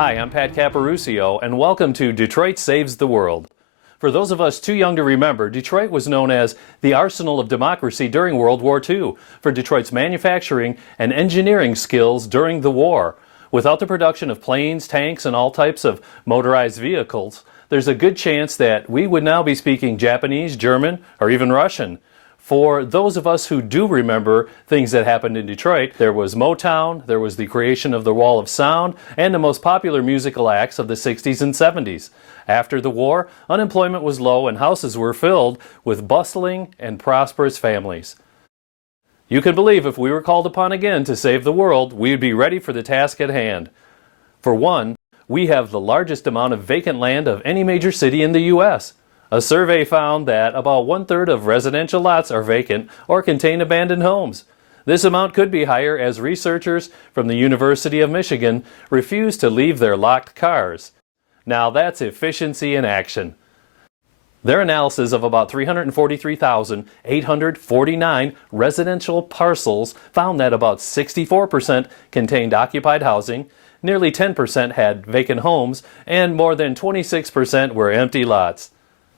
Hi, I'm Pat Caporuscio, and welcome to Detroit Saves the World. For those of us too young to remember, Detroit was known as the arsenal of democracy during World War II for Detroit's manufacturing and engineering skills during the war. Without the production of planes, tanks, and all types of motorized vehicles, there's a good chance that we would now be speaking Japanese, German, or even Russian. For those of us who do remember things that happened in Detroit, there was Motown, there was the creation of the Wall of Sound, and the most popular musical acts of the 60s and 70s. After the war, unemployment was low and houses were filled with bustling and prosperous families. You can believe if we were called upon again to save the world, we would be ready for the task at hand. For one, we have the largest amount of vacant land of any major city in the U.S. A survey found that about 1/3 of residential lots are vacant or contain abandoned homes. This amount could be higher as researchers from the University of Michigan refuse to leave their locked cars. Now that's efficiency in action. Their analysis of about 343,849 residential parcels found that about 64% contained occupied housing, nearly 10% had vacant homes, and more than 26% were empty lots.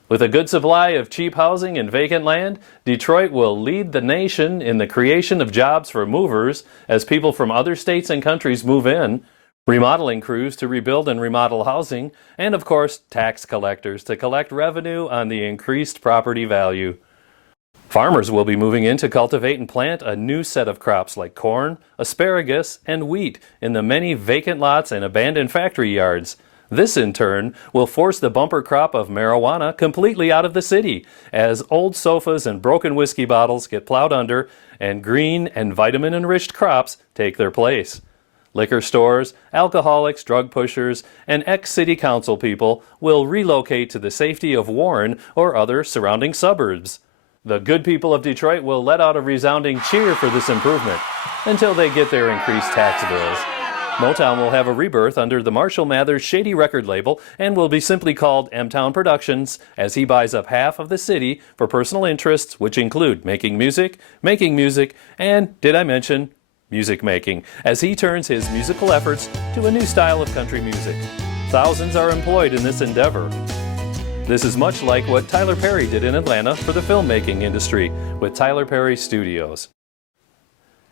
With a good supply of cheap housing and vacant land, Detroit will lead the nation in the creation of jobs for movers as people from other states and countries move in, remodeling crews to rebuild and remodel housing, and of course, tax collectors to collect revenue on the increased property value. Farmers will be moving in to cultivate and plant a new set of crops like corn, asparagus, and wheat in the many vacant lots and abandoned factory yards. This, in turn, will force the bumper crop of marijuana completely out of the city, as old sofas and broken whiskey bottles get plowed under and green and vitamin-enriched crops take their place. Liquor stores, alcoholics, drug pushers, and ex-city council people will relocate to the safety of Warren or other surrounding suburbs. The good people of Detroit will let out a resounding cheer for this improvement until they get their increased tax bills. Motown will have a rebirth under the Marshall Mathers Shady record label and will be simply called M-Town Productions as he buys up half of the city for personal interests which include making music, and, did I mention, music making, as he turns his musical efforts to a new style of country music. Thousands are employed in this endeavor. This is much like what Tyler Perry did in Atlanta for the filmmaking industry with Tyler Perry Studios.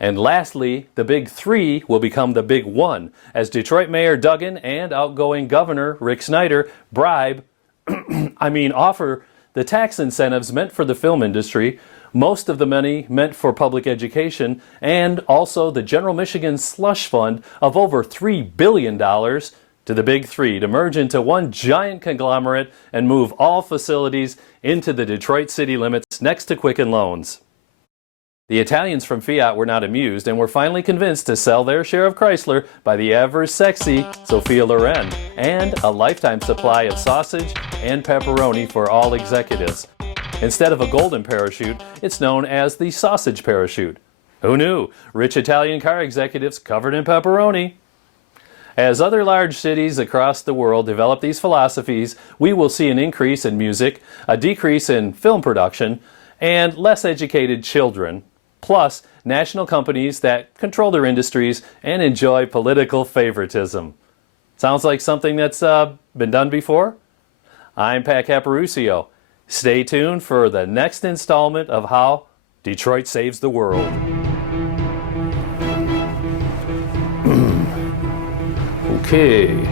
And lastly, the Big Three will become the Big One, as Detroit Mayor Duggan and outgoing Governor Rick Snyder offer the tax incentives meant for the film industry, most of the money meant for public education, and also the General Michigan Slush Fund of over $3 billion to the Big Three to merge into one giant conglomerate and move all facilities into the Detroit city limits next to Quicken Loans. The Italians from Fiat were not amused and were finally convinced to sell their share of Chrysler by the ever-sexy Sophia Loren and a lifetime supply of sausage and pepperoni for all executives. Instead of a golden parachute, it's known as the sausage parachute. Who knew? Rich Italian car executives covered in pepperoni. As other large cities across the world develop these philosophies, we will see an increase in music, a decrease in film production, and less educated children, plus national companies that control their industries and enjoy political favoritism. Sounds like something that's been done before? I'm Pat Caporuscio. Stay tuned for the next installment of How Detroit Saves the World. Okay.